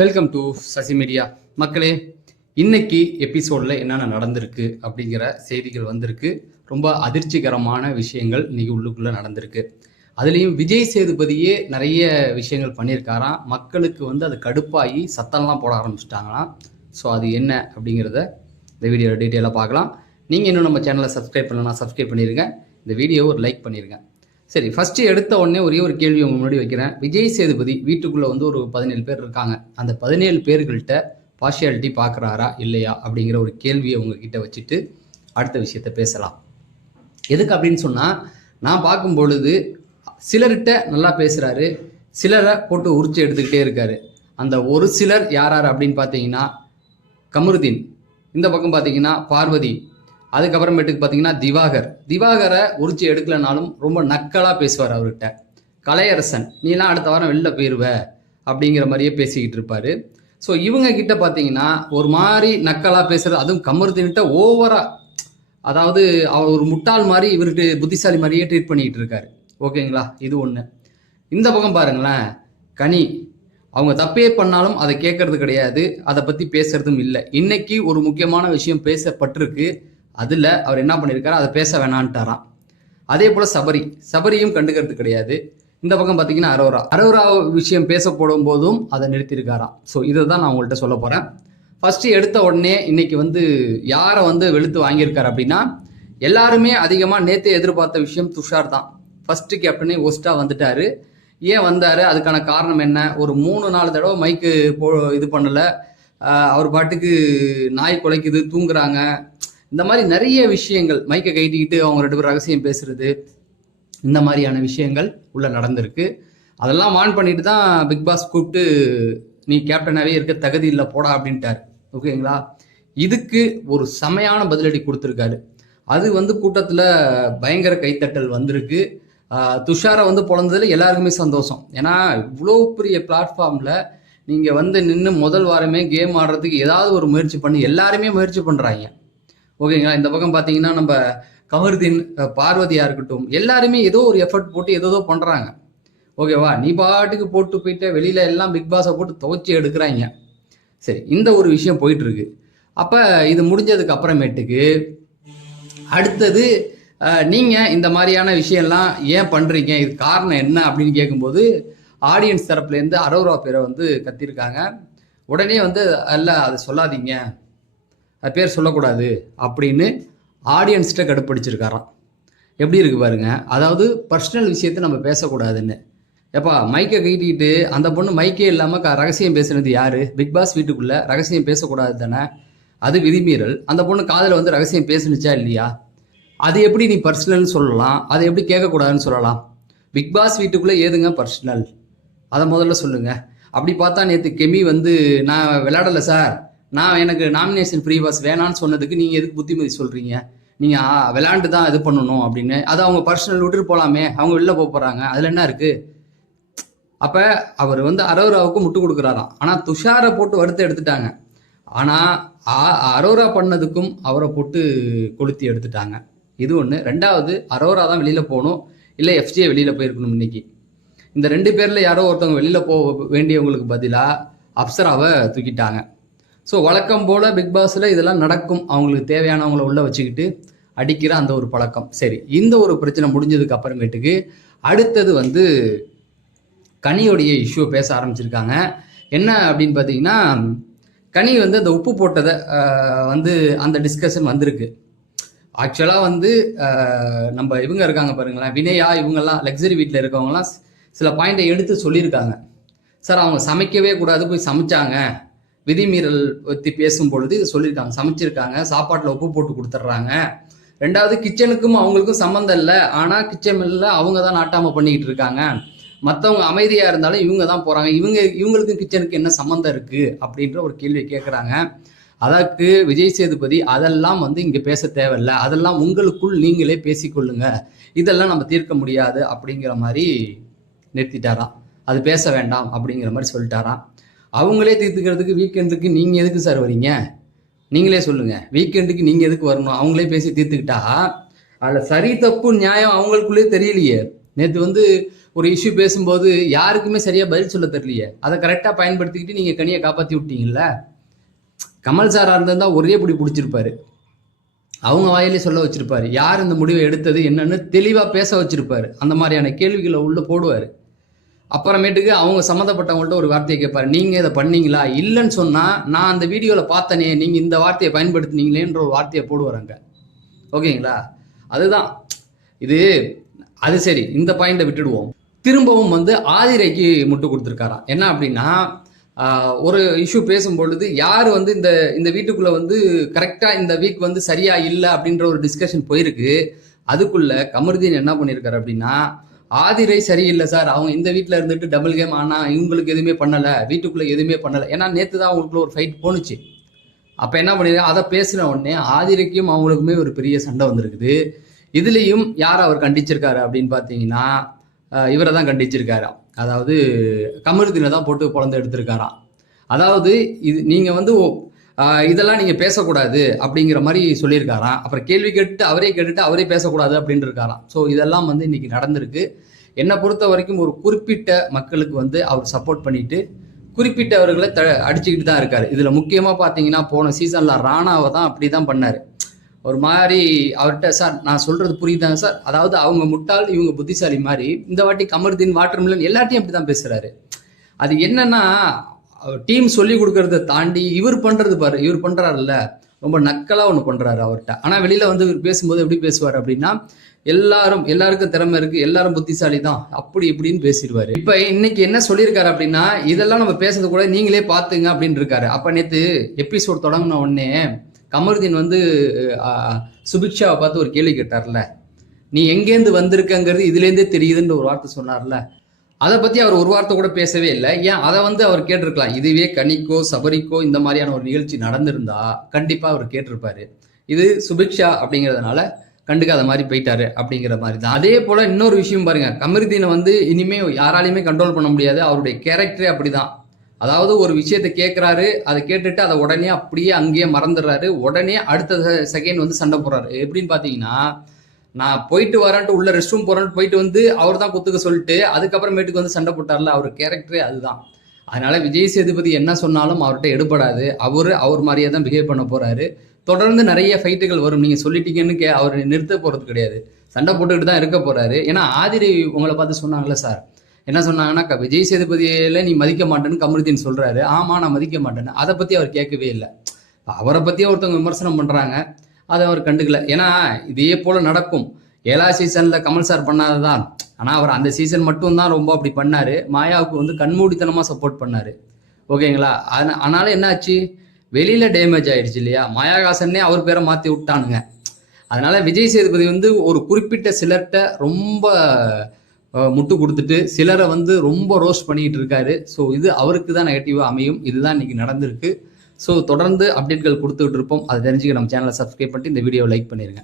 Welcome to Sasi media மக்களே இன்னைக்கு எபிசோடில் என்னென்ன நடந்திருக்கு அப்படிங்கிற செய்திகள் வந்திருக்கு. ரொம்ப அதிர்ச்சிகரமான விஷயங்கள் இன்னைக்கு உள்ளுக்குள்ளே நடந்திருக்கு. அதுலேயும் விஜய் சேதுபதியே நிறைய விஷயங்கள் பண்ணியிருக்காராம். மக்களுக்கு வந்து அது கடுப்பாகி சத்தம்லாம் போட ஆரம்பிச்சிட்டாங்களாம். ஸோ அது என்ன அப்படிங்கிறத இந்த வீடியோ டீட்டெயிலாக பார்க்கலாம். நீங்கள் இன்னும் நம்ம சேனலை சப்ஸ்கிரைப் பண்ணலன்னா சப்ஸ்கிரைப் பண்ணிடுங்க இந்த வீடியோவை ஒரு லைக் பண்ணிடுங்க சரி ஃபஸ்ட்டு எடுத்த உடனே ஒரே ஒரு கேள்வி உங்க முன்னாடி வைக்கிறேன். விஜய் சேதுபதி வீட்டுக்குள்ளே வந்து ஒரு பதினேழு பேர் இருக்காங்க. அந்த பதினேழு பேர்கள்ட்ட பார்ஷியாலிட்டி பார்க்குறாரா இல்லையா அப்படிங்கிற ஒரு கேள்வியை உங்ககிட்ட வச்சுட்டு அடுத்த விஷயத்த பேசலாம். எதுக்கு அப்படின்னு சொன்னால் நான் பார்க்கும் பொழுது சிலர்கிட்ட நல்லா பேசுகிறாரு சிலரை போட்டு உரிச்சு எடுத்துக்கிட்டே இருக்காரு. அந்த ஒரு சிலர் யார் யார் அப்படின்னு பார்த்தீங்கன்னா கமருதீன். இந்த பக்கம் பார்த்தீங்கன்னா பார்வதி. அதுக்கப்புறமேட்டுக்கு பார்த்தீங்கன்னா திவாகர். திவாகரை உரிச்சு எடுக்கலனாலும் ரொம்ப நக்கலாக பேசுவார் அவர்கிட்ட. கலையரசன் நீலாம் அடுத்த வாரம் வெளில போயிடுவ அப்படிங்கிற மாதிரியே பேசிக்கிட்டு இருப்பார். ஸோ இவங்க கிட்ட பார்த்தீங்கன்னா ஒரு மாதிரி நக்கலாக பேசுறது அதுவும் கமருதீன்கிட்ட ஓவரா அதாவது அவர் ஒரு முட்டாள் மாதிரி இவர்கிட்ட புத்திசாலி மாதிரியே ட்ரீட் பண்ணிக்கிட்டு இருக்காரு. ஓகேங்களா? இது ஒன்று இந்த பக்கம் பாருங்களேன். கனி அவங்க தப்பே பண்ணாலும் அதை கேட்கறது கிடையாது. அதை பற்றி பேசுறதும் இல்லை. இன்னைக்கு ஒரு முக்கியமான விஷயம் பேசப்பட்டிருக்கு. அதில் அவர் என்ன பண்ணியிருக்காரு அதை பேச வேணான்ட்டாராம். அதே போல் சபரி. சபரியும் கண்டுக்கிறது கிடையாது. இந்த பக்கம் பார்த்தீங்கன்னா அரோரா. அரோரா விஷயம் பேசப்படும் போதும் அதை நிறுத்தியிருக்காராம் ஸோ இதை தான் நான் உங்கள்கிட்ட சொல்ல போகிறேன் ஃபஸ்ட்டு எடுத்த உடனே இன்னைக்கு வந்து யாரை வந்து வெளுத்து வாங்கியிருக்காரு அப்படின்னா எல்லாருமே அதிகமாக நேற்று எதிர்பார்த்த விஷயம் துஷார் தான். ஃபஸ்ட்டு கேப்டனே ஒஸ்ட்டாக வந்துட்டார். ஏன் வந்தார்? அதுக்கான காரணம் என்ன? ஒரு மூணு நாலு தடவை மைக்கு போ இது பண்ணலை. அவர் பாட்டுக்கு நாய் குலைக்குது தூங்குறாங்க. இந்த மாதிரி நிறைய விஷயங்கள் மைக்கை கைட்டிக்கிட்டு அவங்க ரெண்டு பேரும் ரகசியம் பேசுறது இந்த மாதிரியான விஷயங்கள் உள்ள நடந்திருக்கு. அதெல்லாம் ஆன் பண்ணிட்டு தான் பிக் பாஸ் கூப்பிட்டு நீ கேப்டனாகவே இருக்க தகுதி இல்லை போடா அப்படின்ட்டார். ஓகேங்களா? இதுக்கு ஒரு செமையான பதிலடி கொடுத்துருக்காரு. அது வந்து கூட்டத்தில் பயங்கர கைத்தட்டல் வந்திருக்கு. துஷாரை வந்து பிறந்ததுல எல்லாருக்குமே சந்தோஷம். ஏன்னா இவ்வளோ பெரிய பிளாட்ஃபார்மில் நீங்கள் வந்து நின்று முதல் வாரமே கேம் ஆடுறதுக்கு ஏதாவது ஒரு முயற்சி பண்ணி எல்லாருமே முயற்சி பண்ணுறாங்க ஓகேங்களா? இந்த பக்கம் பார்த்தீங்கன்னா நம்ம கமருதீன் பார்வதியாக பார்வதியா இருக்கட்டும் எல்லாருமே ஏதோ ஒரு எஃபர்ட் போட்டு ஏதோ பண்றாங்க. ஓகேவா? நீ பாட்டுக்கு போட்டு போயிட்டு வெளியில எல்லாம் பிக் பாஸை போட்டு துவைச்சி எடுக்கிறாங்க. சரி இந்த ஒரு விஷயம் போயிட்டு இருக்கு அப்ப இது முடிஞ்சதுக்கு அப்புறமேட்டுக்கு அடுத்தது நீங்கள் நீங்க இந்த மாதிரியான விஷயம்லாம் ஏன் பண்றீங்க? இது காரணம் என்ன அப்படின்னு கேட்கும்போது ஆடியன்ஸ் தரப்புலேருந்து அரோரா பேரை வந்து கத்திருக்காங்க. உடனே வந்து அல்ல அதை சொல்லாதீங்க. அது பேர் சொல்லக்கூடாது அப்படின்னு ஆடியன்ஸ்கிட்ட கடுப்படிச்சிருக்காராம். எப்படி இருக்கு பாருங்க. அதாவது பர்சனல் விஷயத்தை நம்ம பேசக்கூடாதுன்னு. எப்பா மைக்கை கட்டிக்கிட்டு அந்த பொண்ணு மைக்கே இல்லாமல் க ரகசியம் பேசுனது யாரு? பிக் பாஸ் வீட்டுக்குள்ள ரகசியம் பேசக்கூடாது தானே? அது விதிமீறல். அந்த பொண்ணு காதில் வந்து ரகசியம் பேசுனுச்சா இல்லையா? அது எப்படி நீ பர்சனல்னு சொல்லலாம். அதை எப்படி கேட்கக்கூடாதுன்னு சொல்லலாம். பிக் பாஸ் வீட்டுக்குள்ளே ஏதுங்க பர்சனல் அதை முதல்ல சொல்லுங்க. அப்படி பார்த்தா நேற்று கெமி வந்து நான் விளையாடலை சார். நான் எனக்கு நாமினேஷன் ஃப்ரீ பாஸ் வேணான்னு சொன்னதுக்கு நீங்கள் எதுக்கு புத்திமதி சொல்கிறீங்க நீங்கள் விளையாண்டு தான் இது பண்ணணும் அப்படின்னு. அதை அவங்க பர்சனல் விட்டுட்டு போகலாமே அவங்க வெளில போக போகிறாங்க அதில் என்ன இருக்குது அப்போ அவர் வந்து அரோராவுக்கு முட்டு கொடுக்குறாராம். ஆனால் துஷாரை போட்டு வறுத்து எடுத்துட்டாங்க. ஆனால் அரோரா பண்ணதுக்கும் அவரை போட்டு கொளுத்தி எடுத்துட்டாங்க. இது ஒன்று ரெண்டாவது அரோரா தான் வெளியில் போகணும். இல்லை எஃப்ஜிஏ வெளியில் போயிருக்கணும் இன்னைக்கு. இந்த ரெண்டு பேரில் யாரோ ஒருத்தவங்க வெளியில் போக வேண்டியவங்களுக்கு பதிலாக அப்சராவை தூக்கிட்டாங்க. ஸோ வழக்கம் போல் பிக் பாஸில் இதெல்லாம் நடக்கும். அவங்களுக்கு தேவையானவங்கள உள்ளே வச்சுக்கிட்டு அடிக்கிற அந்த ஒரு பழக்கம். சரி இந்த ஒரு பிரச்சனை முடிஞ்சதுக்கு அப்புறமேட்டுக்கு அடுத்தது வந்து கனியோடைய இஷ்யூ பேச ஆரம்பிச்சிருக்காங்க. என்ன அப்படின்னு பார்த்தீங்கன்னா கனி வந்து அந்த உப்பு போட்டதை வந்து அந்த டிஸ்கஷன் வந்திருக்கு. ஆக்சுவலாக வந்து நம்ம இவங்க இருக்காங்க பாருங்களேன். வினயா இவங்கெல்லாம் லக்ஸரி வீட்டில் இருக்கவங்கலாம் சில பாயிண்டை எடுத்து சொல்லியிருக்காங்க. சார் அவங்க சமைக்கவே கூடாது போய் சமைச்சாங்க. விதிமீறல் பற்றி பேசும் பொழுது இது சொல்லியிருக்காங்க. சமைச்சிருக்காங்க. சாப்பாட்டில் உப்பு போட்டு கொடுத்துட்றாங்க. ரெண்டாவது கிச்சனுக்கும் அவங்களுக்கும் சம்மந்தம் இல்லை. ஆனால் கிச்சனில் அவங்க தான் நாட்டாமல் பண்ணிக்கிட்டு இருக்காங்க. மற்றவங்க அமைதியாக இருந்தாலும் இவங்க தான் போகிறாங்க இவங்க இவங்களுக்கும் கிச்சனுக்கு என்ன சம்மந்தம் இருக்குது அப்படின்ற ஒரு கேள்வியை கேட்குறாங்க அதற்கு விஜய் சேதுபதி அதெல்லாம் வந்து இங்கே பேச தேவையில்ல. அதெல்லாம் உங்களுக்குள் நீங்களே பேசிக்கொள்ளுங்க. இதெல்லாம் நம்ம தீர்க்க முடியாது. அப்படிங்கிற மாதிரி நிறுத்திட்டாராம். அது பேச வேண்டாம். அப்படிங்கிற மாதிரி சொல்லிட்டாராம். அவங்களே தீர்த்துக்கிறதுக்கு வீக்கெண்டுக்கு நீங்கள் எதுக்கு சார் வரீங்க? நீங்களே சொல்லுங்க. வீக்கெண்டுக்கு நீங்கள் எதுக்கு வரணும்? அவங்களே பேசி தீர்த்துக்கிட்டா? அதில் சரி தப்பு நியாயம் அவங்களுக்குள்ளே தெரியலையே. நேற்று வந்து ஒரு இஷ்யூ பேசும்போது யாருக்குமே சரியா பதில் சொல்ல தெரியலையே. அதை கரெக்டாக பயன்படுத்திக்கிட்டு நீங்கள் கனியை காப்பாற்றி விட்டீங்கல்ல? கமல் சாராக இருந்திருந்தா ஒரே பிடி பிடிச்சிருப்பாரு. அவங்க வாயிலே சொல்ல வச்சிருப்பாரு. யார் இந்த முடிவை எடுத்தது என்னன்னு தெளிவாக பேச வச்சிருப்பாரு. அந்த மாதிரியான கேள்விகளை உள்ள போடுவாரு. அப்புறமேட்டுக்கு அவங்க சம்மந்தப்பட்டவங்கள்ட்ட ஒரு வார்த்தையை கேட்பாரு. நீங்கள் இதை பண்ணீங்களா? இல்லைன்னு சொன்னால் நான் அந்த வீடியோவில் பார்த்தனே நீங்கள் இந்த வார்த்தையை பயன்படுத்தினீங்களேன்ற ஒரு வார்த்தையை போடுவாங்க ஓகேங்களா? அதுதான். இது அது சரி. இந்த பாயிண்டை விட்டுடுவோம். திரும்பவும் வந்து ஆதிரைக்கு முட்டு கொடுத்துருக்காராம் என்ன அப்படின்னா ஒரு இஷ்யூ பேசும்பொழுது யார் வந்து இந்த இந்த வீட்டுக்குள்ளே வந்து கரெக்டாக இந்த வீக் வந்து சரியா இல்லை அப்படின்ற ஒரு டிஸ்கஷன் போயிருக்கு. அதுக்குள்ள கமருதீன் என்ன பண்ணியிருக்காரு அப்படின்னா ஆதிரை சரியில்லை சார். அவங்க இந்த வீட்டில் இருந்துட்டு டபுள் கேம் ஆனால் இவங்களுக்கு எதுவுமே பண்ணலை. வீட்டுக்குள்ளே எதுவுமே பண்ணலை. ஏன்னா நேற்று தான் அவங்களுக்குள்ள ஒரு ஃபைட் போணுச்சு. அப்போ என்ன பண்ணிருக்காங்க? அதை பேசின உடனே ஆதிரைக்கும் அவங்களுக்குமே ஒரு பெரிய சண்டை வந்திருக்குது. இதுலேயும் யார் அவர் கண்டிச்சிருக்காரு அப்படின்னு பார்த்தீங்கன்னா இவரை தான் கண்டிச்சிருக்காராம் அதாவது கமருதீனை தான் போட்டு குழந்தை எடுத்திருக்காராம். அதாவது இது நீங்கள் வந்து இதெல்லாம் நீங்க பேசக்கூடாது அப்படிங்கிற மாதிரி சொல்லியிருக்காராம். அப்புறம் கேள்வி கேட்டு அவரே கேட்டுட்டு அவரே பேசக்கூடாது அப்படின்னு இருக்காராம் ஸோ இதெல்லாம் வந்து இன்னைக்கு நடந்திருக்கு. என்னை பொறுத்த வரைக்கும் ஒரு குறிப்பிட்ட மக்களுக்கு வந்து அவர் சப்போர்ட் பண்ணிட்டு குறிப்பிட்டவர்களை த அடிச்சுக்கிட்டு தான் இருக்காரு. இதுல முக்கியமா பாத்தீங்கன்னா போன சீசன்ல ராணாவை தான் அப்படிதான் பண்ணாரு. ஒரு மாதிரி அவர்கிட்ட சார் நான் சொல்றது புரியுதாங்க சார்? அதாவது அவங்க முட்டாள் இவங்க புத்திசாலி மாதிரி இந்த வாட்டி கமருதீன் வாட்டர் மில்லன் எல்லாத்தையும் அப்படிதான் பேசுறாரு. அது என்னன்னா டீம் சொல்லி கொடுக்கறத தாண்டி இவர் பண்றது பாரு இவர் பண்றாருல்ல. ரொம்ப நக்கலா ஒன்று பண்றாரு அவர்கிட்ட ஆனா வெளியில வந்து இவர் பேசும்போது எப்படி பேசுவார் அப்படின்னா எல்லாரும் எல்லாருக்கும் திறமை இருக்கு எல்லாரும் புத்திசாலி தான் அப்படி இப்படின்னு பேசிடுவாரு. இப்ப இன்னைக்கு என்ன சொல்லியிருக்காரு அப்படின்னா இதெல்லாம் நம்ம பேசுறது கூட நீங்களே பாத்துங்க அப்படின்னு இருக்காரு. அப்ப நேத்து எபிசோட் தொடங்கின உடனே கமருதீன் வந்து சுபிக்ஷாவை பார்த்து ஒரு கேள்வி கேட்டார்ல. நீ எங்கேருந்து வந்திருக்கங்கிறது இதுலேருந்தே தெரியுதுன்ற ஒரு வார்த்தை சொன்னார்ல. அதை பத்தி அவர் ஒரு வார்த்தை கூட பேசவே இல்லை. ஏன்? அதை வந்து அவர் கேட்டிருக்கலாம். இதுவே கனிக்கோ சபரிக்கோ இந்த மாதிரியான ஒரு நிகழ்ச்சி நடந்திருந்தா கண்டிப்பா அவர் கேட்டிருப்பாரு. இது சுபிக்ஷா அப்படிங்கிறதுனால கண்டுக்காத மாதிரி போயிட்டாரு அப்படிங்கிற மாதிரி தான். அதே போல இன்னொரு விஷயம் பாருங்க. கமருதீனை வந்து இனிமே யாராலையுமே கண்ட்ரோல் பண்ண முடியாது. அவருடைய கேரக்டரே அப்படிதான். அதாவது ஒரு விஷயத்தை கேட்குறாரு அதை கேட்டுட்டு அதை உடனே அப்படியே அங்கேயே மறந்துடுறாரு. உடனே அடுத்த செகண்ட் வந்து சண்டை போடுறாரு. எப்படின்னு பார்த்தீங்கன்னா நான் போயிட்டு வரேன்ட்டு உள்ள ரெஸ்ட் ரூம் போறேன்ட்டு போயிட்டு வந்து அவர் தான் குத்துக்க சொல்லிட்டு அதுக்கப்புறமேட்டுக்கு வந்து சண்டை போட்டார்ல அவர் கேரக்டரே அதுதான். அதனால விஜய் சேதுபதி என்ன சொன்னாலும் அவர்கிட்ட எடுபடாது. அவர் அவர் மாதிரியே தான் பிஹேவ் பண்ண போறாரு. தொடர்ந்து நிறைய ஃபைட்டுகள் வரும். நீங்க சொல்லிட்டீங்கன்னு கே அவர் நிறுத்த போறது கிடையாது. சண்டை போட்டுக்கிட்டு தான் இருக்க போறாரு. ஏன்னா ஆதிரி உங்களை பார்த்து சொன்னாங்கல்ல சார் என்ன சொன்னாங்கன்னா விஜய் சேதுபதியில நீ மதிக்க மாட்டேன்னு கமருதீன் சொல்றாரு. ஆமா நான் மதிக்க மாட்டேன்னு. அதை பத்தி அவர் கேட்கவே இல்லை. அவரை பத்தி ஒருத்தவங்க விமர்சனம் பண்றாங்க. அதை அவர் கண்டுக்கல. ஏன்னா இதே போல நடக்கும். ஏழா சீசன்ல கமல் சார் பண்ணாததான். ஆனா அவர் அந்த சீசன் மட்டும் தான் ரொம்ப அப்படி பண்ணாரு. மாயாவுக்கு வந்து கண்மூடித்தனமா சப்போர்ட் பண்ணாரு. ஓகேங்களா? அதனால் அதனால என்னாச்சு வெளியில டேமேஜ் ஆயிடுச்சு இல்லையா? மாயாகாசன்னே அவர் பேரை மாத்தி விட்டானுங்க. அதனால விஜய் சேதுபதி வந்து ஒரு குறிப்பிட்ட சிலர்கிட்ட ரொம்ப முட்டு கொடுத்துட்டு சிலரை வந்து ரொம்ப ரோஸ்ட் பண்ணிட்டு இருக்காரு. ஸோ இது அவருக்கு தான் நெகட்டிவாக அமையும். இதுதான் இன்னைக்கு நடந்திருக்கு. ஸோ தொடர்ந்து அப்டேட்கள் கொடுத்துட்டு இருப்போம். அதை தெரிஞ்சுக்க நம்ம சேனலை சப்ஸ்கிரைப் பண்ணிட்டு இந்த வீடியோவை லைக் பண்ணிருங்க.